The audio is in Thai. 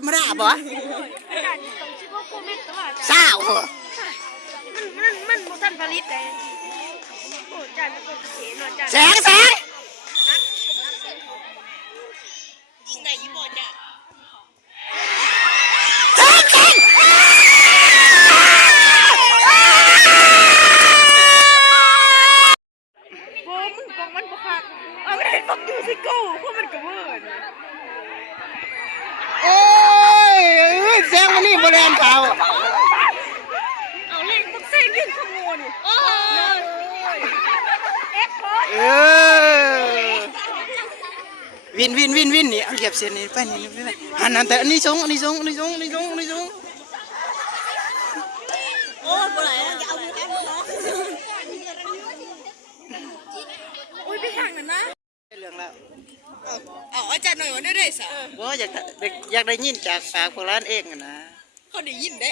รรมดาบ่เศร้าเหรอมันโมทันผลิตเลยโอ้จานมันก็เสียหน่อยจานแสงยิงได้ยี่บ่จ้ะโอ้มึงกองมันบ่คักเอาไม่ได้ต้องอยู่ที่กูเพราะมันกระเบิดโอ้ยแสงมันนี่บริเวณเขาเอาเล่นต้องเส้นยื่นขโมยโอ้ยเอ็กโควินนี่เอาเหยียบเส้นนี้ไปนี่ไปหันแต่อันนี้สูงโอ้บ่ไหลจะเอามือแค่มืออุ้ยไปห่างกันนะเรื่องแล้วเอาอาจารย์หน่อยวันได้สิว่าอยากได้ยินจากปากพวกร้านเองนะเขาได้ยินได้